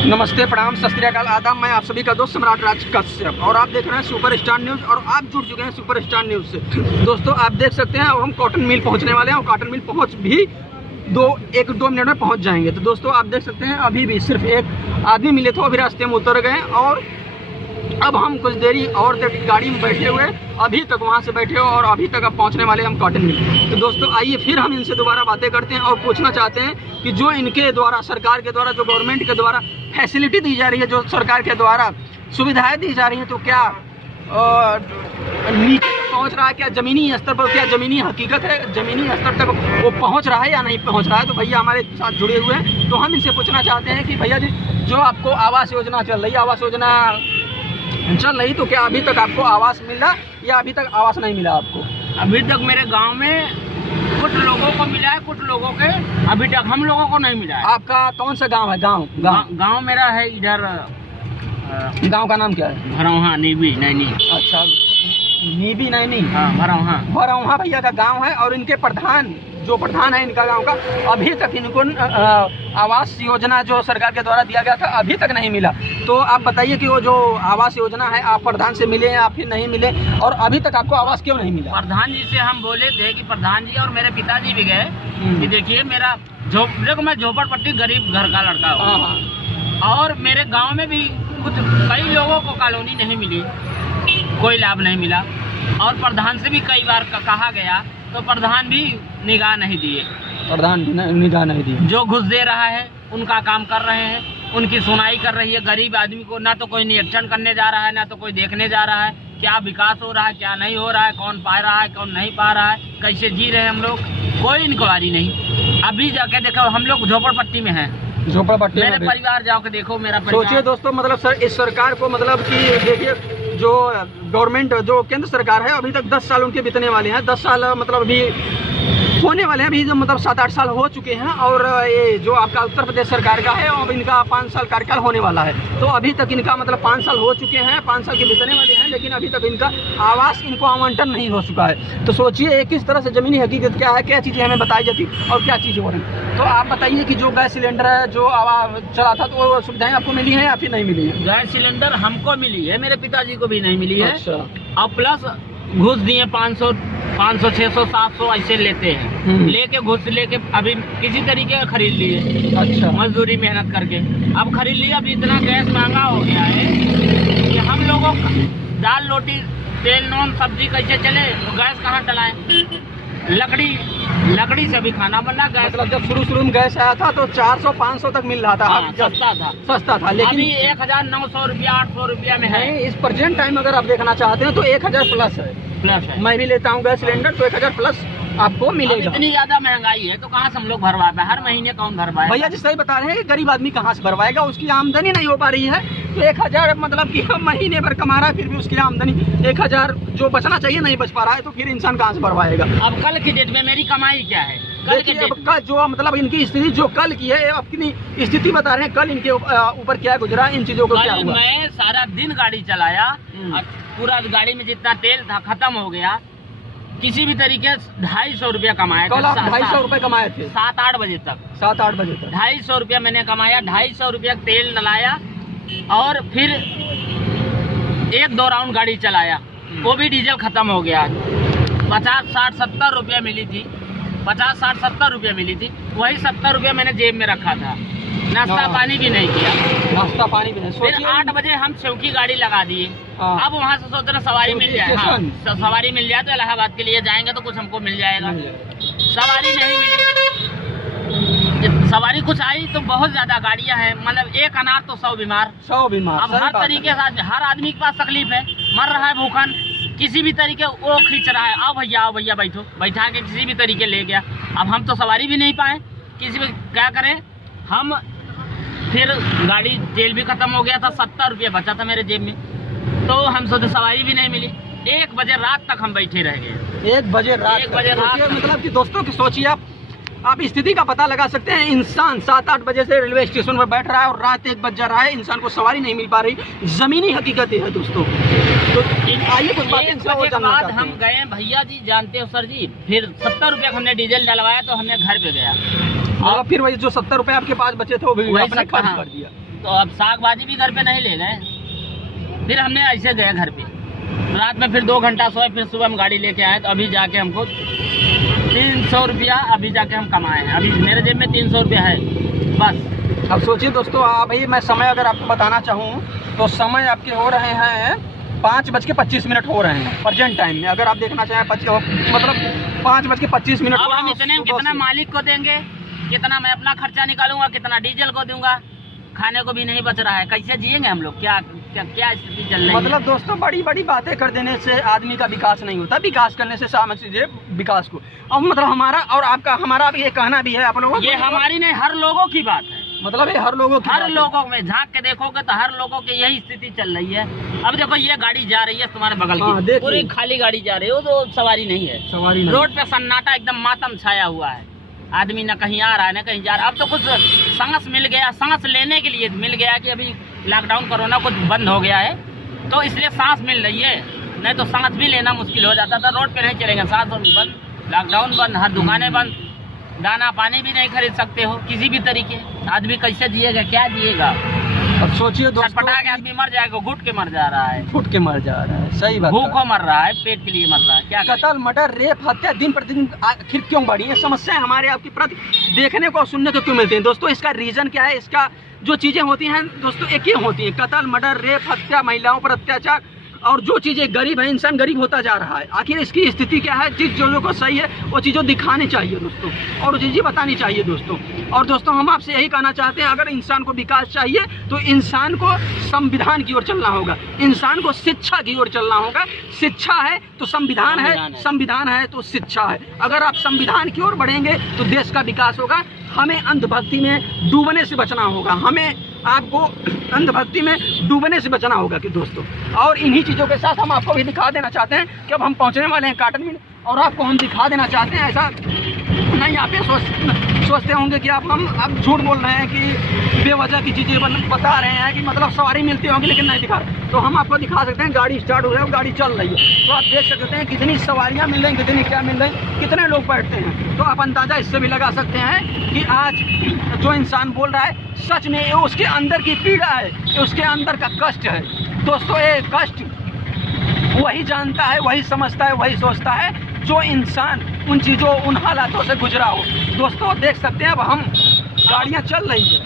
नमस्ते, प्रणाम, सत श्री अकाल, आदाब। मैं आप सभी का दोस्त सम्राट राज कश्यप और आप देख रहे हैं सुपर स्टार न्यूज़ और आप जुड़ चुके हैं सुपर स्टार न्यूज़ से। दोस्तों, आप देख सकते हैं अब हम कॉटन मिल पहुंचने वाले हैं और कॉटन मिल पहुंच भी एक दो मिनट में पहुंच जाएंगे। तो दोस्तों, आप देख सकते हैं अभी भी सिर्फ एक आदमी मिले थे, अभी रास्ते में उतर गए और अब हम कुछ देरी और तक गाड़ी में बैठे हुए अभी तक वहाँ से बैठे हो और अभी तक अब पहुँचने वाले हम कॉटन मिल। तो दोस्तों, आइए फिर हम इनसे दोबारा बातें करते हैं और पूछना चाहते हैं कि जो इनके द्वारा, सरकार के द्वारा, जो गवर्नमेंट के द्वारा फैसिलिटी दी जा रही है, जो सरकार के द्वारा सुविधाएं दी जा रही हैं, तो क्या नीचे तक पहुँच रहा है, क्या ज़मीनी स्तर पर, क्या ज़मीनी हकीकत है, ज़मीनी स्तर तक वो पहुँच रहा है या नहीं पहुँच रहा है। तो भैया हमारे साथ जुड़े हुए हैं, तो हम इनसे पूछना चाहते हैं कि भैया जी, जो आपको आवास योजना चल रही है, आवास योजना चल रही, तो क्या अभी तक आपको आवास मिला या अभी तक आवास नहीं मिला आपको? अभी तक मेरे गांव में कुछ लोगों को मिला है, कुछ लोगों के अभी तक हम लोगों को नहीं मिला है। आपका कौन सा गांव है? गांव मेरा है इधर। गांव का नाम क्या है? भरौहा नीबी नैनी। अच्छा, नीबी नैनी। हाँ, भरौहा भैया का गांव है और इनके प्रधान, जो प्रधान है इनका गांव का, अभी तक इनको आवास योजना जो सरकार के द्वारा दिया गया था अभी तक नहीं मिला। तो आप बताइए कि वो जो आवास योजना है, आप प्रधान से मिले या फिर नहीं मिले और अभी तक आपको आवास क्यों नहीं मिला? प्रधान जी से हम बोले थे कि प्रधान जी और मेरे पिताजी भी गए कि देखिए मेरा देखो, मैं झोपड़पट्टी गरीब घर का लड़का हूँ और मेरे गाँव में भी कुछ कई लोगों को कॉलोनी नहीं मिली, कोई लाभ नहीं मिला और प्रधान से भी कई बार कहा गया तो प्रधान भी निगाह नहीं दिए। प्रधान निगाह नहीं दिए। जो घुस दे रहा है उनका काम कर रहे हैं, उनकी सुनाई कर रही है। गरीब आदमी को ना तो कोई निरीक्षण करने जा रहा है, ना तो कोई देखने जा रहा है क्या विकास हो रहा है, क्या नहीं हो रहा है, कौन पा रहा है, कौन नहीं पा रहा है, कैसे जी रहे हैं हम लोग, कोई इंक्वायरी नहीं। अभी जाके देखो, हम लोग झोपड़पट्टी में हैं, झोपड़पट्टी मेरे परिवार जाओ के देखो, मेरा परिवार। सोचिए दोस्तों, मतलब सर, इस सरकार को, मतलब कि देखिए, जो गवर्नमेंट, जो केंद्र सरकार है, अभी तक 10 साल उनके बीतने वाले हैं। 10 साल मतलब अभी होने वाले हैं, अभी जो मतलब 7-8 साल हो चुके हैं और ये जो आपका उत्तर प्रदेश सरकार का है, अब इनका 5 साल कार्यकाल होने वाला है। तो अभी तक इनका मतलब 5 साल हो चुके हैं, 5 साल के बीतने वाले हैं, लेकिन अभी तक इनका आवास इनको आवंटन नहीं हो चुका है। तो सोचिए किस तरह से ज़मीनी हकीकत क्या है, क्या चीज़ें हमें बताई जाती और क्या चीज़ें हो रही। तो आप बताइए कि जो गैस सिलेंडर है, जो आवाज चला था, तो वो सुविधाएँ आपको मिली हैं या फिर नहीं मिली है? गैस सिलेंडर हमको मिली है, मेरे पिताजी को भी नहीं मिली है। अच्छा। और प्लस घुस दिए 500, 600, 700 ऐसे लेते हैं, लेके घुस लेके अभी किसी तरीके का खरीद लिए। अच्छा। मजदूरी मेहनत करके अब खरीद लिया। अभी इतना गैस महंगा हो गया है कि हम लोगों का दाल रोटी तेल नून सब्जी कैसे चले, तो गैस कहाँ डलाएं? लकड़ी से भी खाना बना। गैस मतलब जब शुरू में गैस आया था तो 400-500 तक मिल रहा था। हाँ, सस्ता था, लेकिन अभी 1900 रुपया 800 रुपया में है। इस प्रेजेंट टाइम अगर आप देखना चाहते हैं तो 1000 प्लस है। मैं भी लेता हूँ गैस सिलेंडर, तो 1000 प्लस आपको मिलेगा। इतनी ज्यादा महंगाई है तो कहाँ से हम लोग भरवा पाए? हर महीने कौन भरवाए? भैया जी सही बता रहे हैं कि गरीब आदमी कहाँ से भरवाएगा, उसकी आमदनी नहीं हो पा रही है। तो 1000 मतलब कि महीने भर कमा रहा है, फिर भी उसकी आमदनी 1000 जो बचना चाहिए नहीं बच पा रहा है, तो फिर इंसान कहाँ से भरवाएगा? अब कल की डेट में मेरी कमाई क्या है? कल की डेट का जो मतलब इनकी स्थिति जो कल की है, अपनी स्थिति बता रहे हैं, कल इनके ऊपर क्या गुजरा, इन चीजों को क्या हुआ? मैं सारा दिन गाड़ी चलाया, पूरा गाड़ी में जितना तेल था खत्म हो गया। किसी भी तरीके 250 रुपया कमाया। कल आप 250 रुपए कमाए थे? 7-8 बजे तक। 7-8 बजे तक 250 रुपया मैंने कमाया। 250 रुपया तेल डलाया और फिर 1-2 राउंड गाड़ी चलाया, वो भी डीजल खत्म हो गया। 50, 60, 70 रुपया मिली थी, 50, 60, 70 रुपया मिली थी। वही 70 रुपया मैंने जेब में रखा था, नाश्ता पानी भी नहीं किया। नाश्ता पानी भी नहीं। फिर 8 बजे हम चौकी गाड़ी लगा दिए। अब वहाँ से सोच रहे सवारी मिल जाए। हाँ, सवारी मिल जाए तो इलाहाबाद के लिए जाएंगे तो कुछ हमको मिल जाएगा। सवारी नहीं मिली। सवारी कुछ आई तो बहुत ज्यादा गाड़ियाँ हैं, मतलब एक अनार तो 100 बीमार। अब हर तरीके से हर आदमी के पास तकलीफ है, मर रहा है भूखन, किसी भी तरीके वो खींच रहा है, आओ भैया बैठो, बैठा के किसी भी तरीके ले गया। अब हम तो सवारी भी नहीं पाए, किसी भी क्या करें हम। फिर गाड़ी तेल भी खत्म हो गया था, 70 रुपया बचा था मेरे जेब में, तो हम सोचे सवारी भी नहीं मिली। 1 बजे रात तक हम बैठे रह गए। 1 बजे रात मतलब कि दोस्तों की सोचिए आप स्थिति का पता लगा सकते हैं। इंसान 7-8 बजे से रेलवे स्टेशन पर बैठ रहा है और रात 1 बज जा रहा है, इंसान को सवारी नहीं मिल पा रही। जमीनी हकीकत है दोस्तों। तो आइए कुछ बातें के बाद हम गए, भैया जी जानते हो सर जी, फिर 70 रुपया हमने डीजल डलवाया तो हमने घर पे गया और फिर वही जो 70 रुपए आपके पास बचे थे वो भी आपने खर्च कर दिया। तो अब साग भाजी भी घर पे नहीं ले गए, फिर हमने ऐसे गए घर पे, रात में फिर 2 घंटा सोए, फिर सुबह हम गाड़ी लेके आए। तो अभी जाके हमको 300 रुपया अभी जाके हम कमाए हैं। अभी मेरे जेब में 300 रुपया है बस। अब सोचिए दोस्तों, अभी मैं समय अगर आपको बताना चाहूँ तो समय आपके हो रहे हैं 5:25 हो रहे हैं प्रेजेंट टाइम में। अगर आप देखना चाहें मतलब 5:25। अब हम इतने में कितना मालिक को देंगे, कितना मैं अपना खर्चा निकालूंगा, कितना डीजल को दूंगा, खाने को भी नहीं बच रहा है। कैसे जिएंगे हम लोग? क्या स्थिति चल रही है? मतलब दोस्तों, बड़ी बड़ी बातें कर देने से आदमी का विकास नहीं होता, विकास करने से समझिए विकास को। अब मतलब हमारा और आपका, हमारा भी ये कहना भी है आप लोगों, ये हमारी नहीं, हर लोगों की बात है। मतलब ये हर लोगों की, हर लोगों में झांक के देखोगे तो हर लोगों की यही स्थिति चल रही है। अब देखो ये गाड़ी जा रही है तुम्हारे बगल की, पूरी खाली गाड़ी जा रही है, वो तो सवारी नहीं है, सवारी नहीं। रोड पे सन्नाटा एकदम मातम छाया हुआ है, आदमी न कहीं आ रहा है न कहीं जा रहा है। अब तो कुछ सांस मिल गया, सांस लेने के लिए मिल गया कि अभी लॉकडाउन कोरोना कुछ बंद हो गया है तो इसलिए सांस मिल रही है, नहीं तो सांस भी लेना मुश्किल हो जाता था। रोड पे नहीं चलेंगे, सांस बंद, लॉकडाउन बंद, हर दुकानें बंद, दाना पानी भी नहीं खरीद सकते हो किसी भी तरीके। आदमी कैसे जिएगा, क्या जिएगा? अब सोचिए दोस्तों, छटपटा के आदमी मर जाएगा, घुट के मर जा रहा है, घुट के मर जा रहा है, सही बात, भूखों मर रहा है, पेट के लिए मर रहा है। क्या कत्ल, मर्डर, रेप, हत्या दिन प्रतिदिन आखिर क्यों बढ़ी है? समस्याएं हमारे आपकी प्रति देखने को और सुनने को क्यों मिलती हैं दोस्तों? इसका रीजन क्या है? इसका जो चीजें होती हैं दोस्तों एक ही होती हैं, कत्ल, मर्डर, रेप, हत्या, महिलाओं पर अत्याचार, और जो चीजें गरीब है, इंसान गरीब होता जा रहा है। आखिर इसकी स्थिति क्या है? जिस चीजों को सही है वो चीज़ों दिखानी चाहिए दोस्तों, और चीज़ें बतानी चाहिए दोस्तों। और दोस्तों हम आपसे यही कहना चाहते हैं, अगर इंसान को विकास चाहिए तो इंसान को संविधान की ओर चलना होगा, इंसान को शिक्षा की ओर चलना होगा। शिक्षा है तो संविधान है, संविधान है तो शिक्षा है। अगर आप संविधान की ओर बढ़ेंगे तो देश का विकास होगा। हमें अंधभक्ति में डूबने से बचना होगा, हमें आपको अंधभक्ति में डूबने से बचना होगा कि दोस्तों। और इन्हीं चीज़ों के साथ हम आपको भी दिखा देना चाहते हैं कि अब हम पहुंचने वाले हैं कॉटन मिल, और आपको हम दिखा देना चाहते हैं, ऐसा नहीं आप ये सोचते होंगे कि आप झूठ बोल रहे हैं कि बेवजह की चीज़ें बता रहे हैं कि मतलब सवारी मिलती होगी लेकिन नहीं दिखा रहे। तो हम आपको दिखा सकते हैं, गाड़ी स्टार्ट हो रही है, गाड़ी चल रही है, तो आप देख सकते हैं कितनी सवारियाँ मिल रही हैं, कितनी क्या मिल रही, कितने लोग बैठते हैं। तो आप अंदाज़ा इससे भी लगा सकते हैं कि आज जो इंसान बोल रहा है सच में ये उसके अंदर की पीड़ा है, ये उसके अंदर का कष्ट है दोस्तों। ये कष्ट वही जानता है, वही समझता है, वही सोचता है जो इंसान उन चीज़ों, उन हालातों से गुजरा हो दोस्तों। देख सकते हैं अब हम गाड़ियाँ चल रही है।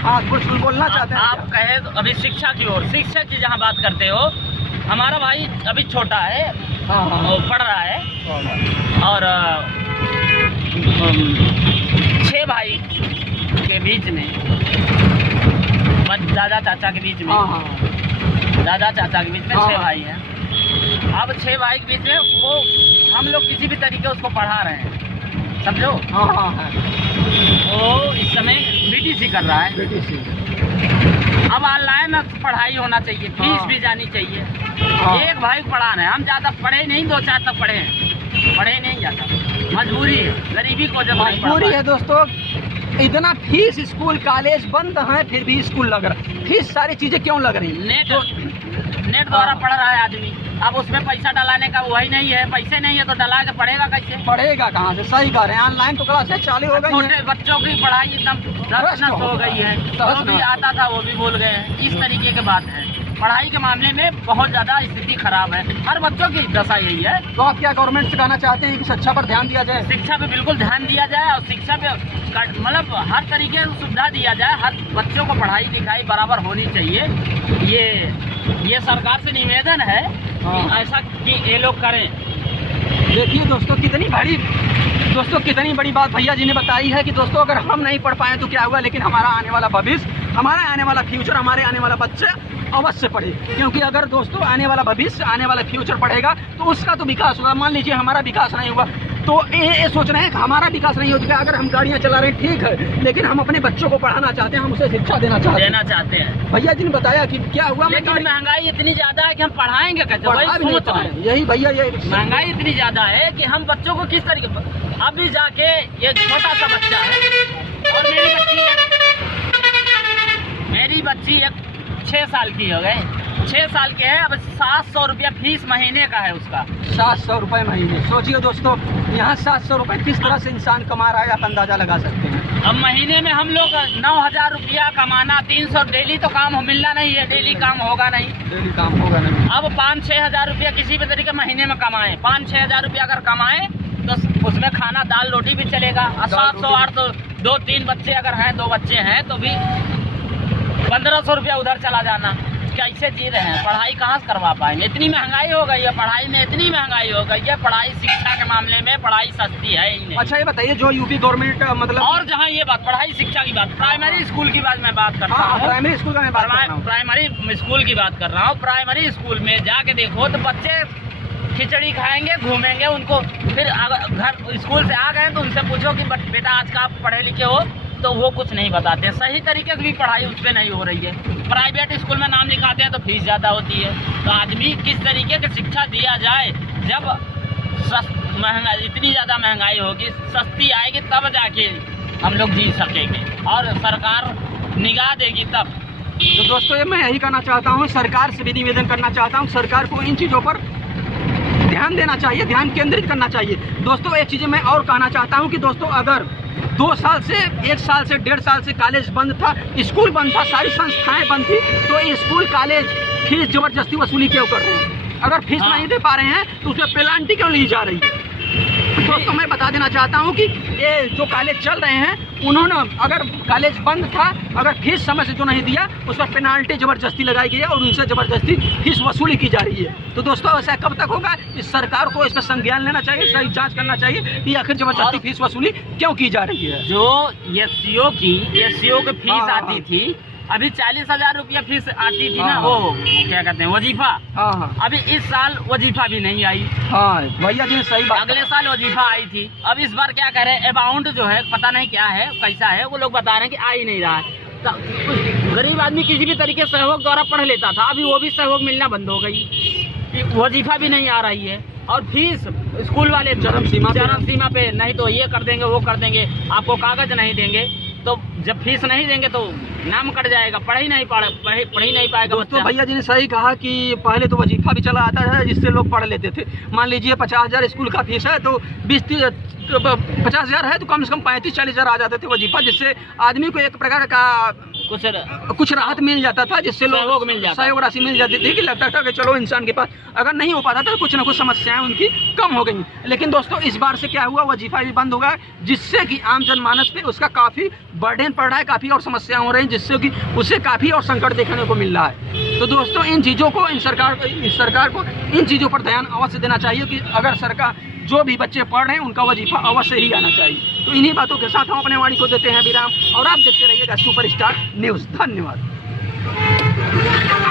हाँ, कुछ बोलना चाहते हैं आप कहे तो अभी शिक्षा की ओर, शिक्षा की जहाँ बात करते हो, हमारा भाई अभी छोटा है, वो पढ़ रहा है, और 6 भाई के बीच में, दादा चाचा के बीच में, दादा चाचा के बीच में 6 भाई हैं। अब 6 भाई के बीच में वो हम लोग किसी भी तरीके उसको पढ़ा रहे हैं, समझो। वो इस समय बीटीसी कर रहा है, बीटीसी। अब ऑनलाइन में पढ़ाई होना चाहिए, फीस भी जानी चाहिए। एक भाई को पढ़ा रहे हैं, हम ज़्यादा पढ़े नहीं, 2-4 तक पढ़े हैं, पढ़े नहीं जाता, मजबूरी है, गरीबी को जब मजबूरी है दोस्तों। इतना फीस, स्कूल कॉलेज बंद है फिर भी स्कूल लग रहा है, फीस सारी चीज़ें क्यों लग रही? नेट द्वारा पढ़ रहा है आदमी, अब उसमें पैसा डलाने का वही नहीं है, पैसे नहीं है तो डला के पढ़ेगा कैसे? पढ़ेगा कहाँ से? सही कह रहे हैं, ऑनलाइन तो क्लासेस चालू हो गई, छोटे बच्चों की पढ़ाई एकदम नष्ट हो गई है, जो भी आता था वो भी भूल गए हैं। इस तरीके की बात है, पढ़ाई के मामले में बहुत ज़्यादा स्थिति खराब है, हर बच्चों की दशा यही है। तो आप क्या गवर्नमेंट से कहना चाहते हैं कि शिक्षा पर ध्यान दिया जाए? शिक्षा पे बिल्कुल ध्यान दिया जाए, और शिक्षा पे मतलब हर तरीके से सुविधा दिया जाए, हर बच्चों को पढ़ाई लिखाई बराबर होनी चाहिए। ये सरकार से निवेदन है कि ऐसा कि ये लोग करें। देखिए दोस्तों, कितनी बड़ी बात भैया जी ने बताई है कि दोस्तों अगर हम नहीं पढ़ पाए तो क्या हुआ, लेकिन हमारा आने वाला भविष्य, हमारा आने वाला फ्यूचर, हमारे आने वाला बच्चा अवश्य पढ़े। क्योंकि अगर दोस्तों आने वाला भविष्य, आने वाला फ्यूचर पढ़ेगा तो उसका तो विकास होगा। मान लीजिए हमारा विकास नहीं हुआ तो ये सोच रहे हैं कि हमारा विकास नहीं होगा। अगर हम गाड़ियाँ चला रहे हैं ठीक है, लेकिन हम अपने बच्चों को पढ़ाना चाहते हैं, हम उसे शिक्षा देना चाहते हैं। भैया जी ने बताया कि क्या हुआ, लेकिन महंगाई इतनी ज्यादा है कि हम पढ़ाएंगे कैसे? वही सोच रहे हैं, यही भैया, ये महंगाई इतनी ज्यादा है कि हम बच्चों को किस तरीके। अभी जाके ये छोटा सा बच्चा है, और मेरी बच्ची एक 6 साल की हो गई, 6 साल के है, अब 700 रुपया फीस महीने का है उसका। 700 रुपये महीने। सोचिए दोस्तों, यहाँ 700 रुपये किस तरह से इंसान कमा रहा है, आप अंदाजा लगा सकते हैं। अब महीने में हम लोग 9,000 रुपया कमाना, 300 डेली तो काम मिलना नहीं है, डेली काम होगा नहीं, डेली काम होगा नहीं। अब 5-6 हज़ार रुपया किसी भी तरीके महीने में कमाएं, 5-6 हज़ार रुपया अगर कमाएं तो उसमें खाना दाल रोटी भी चलेगा। 700-800, 2-3 बच्चे अगर हैं, 2 बच्चे हैं तो भी 1500 रुपया उधर चला जाना। कैसे जी रहे हैं? पढ़ाई कहाँ से करवा पाएंगे? इतनी महंगाई हो गई है, पढ़ाई में इतनी महंगाई हो गई है, पढ़ाई शिक्षा के मामले में पढ़ाई सस्ती है ही नहीं। अच्छा ये बताइए, जो यूपी गवर्नमेंट मतलब, और जहाँ ये बात पढ़ाई शिक्षा की बात, प्राइमरी स्कूल की बात मैं बात कर रहा हूँ, प्राइमरी स्कूल का मैं बात कर रहा हूँ, प्राइमरी स्कूल की बात कर रहा हूँ। प्राइमरी स्कूल में जाके देखो तो बच्चे खिचड़ी खाएंगे, घूमेंगे, उनको फिर अगर घर स्कूल से आ गए तो उनसे पूछो कि बेटा आज का आप पढ़े लिखे हो, तो वो कुछ नहीं बताते। सही तरीके से भी पढ़ाई उस पर नहीं हो रही है। प्राइवेट स्कूल में नाम लिखाते हैं तो फीस ज़्यादा होती है। तो आदमी किस तरीके की शिक्षा दिया जाए, जब महंगाई इतनी ज़्यादा महंगाई होगी, सस्ती आएगी तब जाके हम लोग जी सकेंगे और सरकार निगाह देगी तब। तो दोस्तों ये मैं यही कहना चाहता हूँ, सरकार से भी निवेदन करना चाहता हूँ, सरकार को इन चीज़ों पर ध्यान देना चाहिए, ध्यान केंद्रित करना चाहिए। दोस्तों एक चीज़ मैं और कहना चाहता हूँ कि दोस्तों अगर 2 साल से 1 साल से 1.5 साल से कॉलेज बंद था, स्कूल बंद था, सारी संस्थाएं बंद थी, तो ये स्कूल कॉलेज फीस ज़बरदस्ती वसूली क्यों कर रहे हैं? अगर फीस नहीं दे पा रहे हैं तो उसमें पेनल्टी क्यों ली जा रही है? दोस्तों मैं बता देना चाहता हूं कि ये जो कॉलेज चल रहे हैं, उन्होंने अगर कॉलेज बंद था, अगर फीस समय से जो नहीं दिया, उस पर पेनाल्टी ज़बरदस्ती लगाई गई है और उनसे ज़बरदस्ती फीस वसूली की जा रही है। तो दोस्तों ऐसा कब तक होगा? इस सरकार को इस पर संज्ञान लेना चाहिए, सही जांच करना चाहिए कि आखिर ज़बरदस्ती फीस वसूली क्यों की जा रही है। जो एससीओ की फीस आती थी, अभी 40,000 रुपया फीस आती थी ना, वो क्या कहते हैं वजीफा, अभी इस साल वजीफा भी नहीं आई। हाँ भैया जी सही बात। अगले साल वजीफा आई थी, अब इस बार क्या कह रहे हैं, अमाउंट जो है पता नहीं क्या है, कैसा है, वो लोग बता रहे हैं कि आ ही नहीं रहा है। तो गरीब आदमी किसी भी तरीके से सहयोग द्वारा पढ़ लेता था, अभी वो भी सहयोग मिलना बंद हो गई, वजीफा भी नहीं आ रही है। और फीस स्कूल वाले चरम सीमा पे, नहीं तो ये कर देंगे, वो कर देंगे, आपको कागज नहीं देंगे। तो जब फीस नहीं देंगे तो नाम कट जाएगा, पढ़ ही नहीं पाएगा बच्चा। तो भैया जी ने सही कहा कि पहले तो वजीफा भी चला आता है जिससे लोग पढ़ लेते थे। मान लीजिए 50,000 स्कूल का फीस है तो 50,000 है तो कम से कम 35-40 हज़ार आ जाते थे वजीफा, जिससे आदमी को एक प्रकार का कुछ राहत मिल जाता था, जिससे लोग सहयोग राशि मिल जाती थी कि लगता था कि चलो इंसान के पास अगर नहीं हो पाता था तो कुछ ना कुछ समस्याएं उनकी कम हो गई। लेकिन दोस्तों इस बार से क्या हुआ, वजीफा भी बंद हो गया, जिससे कि आम जनमानस पे उसका काफ़ी बर्डन पड़ रहा है, काफ़ी और समस्याएं हो रही हैं, जिससे कि उसे काफ़ी और संकट देखने को मिल रहा है। तो दोस्तों इन चीज़ों को सरकार को इन चीज़ों पर ध्यान अवश्य देना चाहिए कि अगर सरकार जो भी बच्चे पढ़ रहे हैं उनका वजीफा अवश्य ही आना चाहिए। तो इन्हीं बातों के साथ हम अपने वाणी को देते हैं विराम और आप देखते रहिएगा सुपरस्टार न्यूज़। धन्यवाद।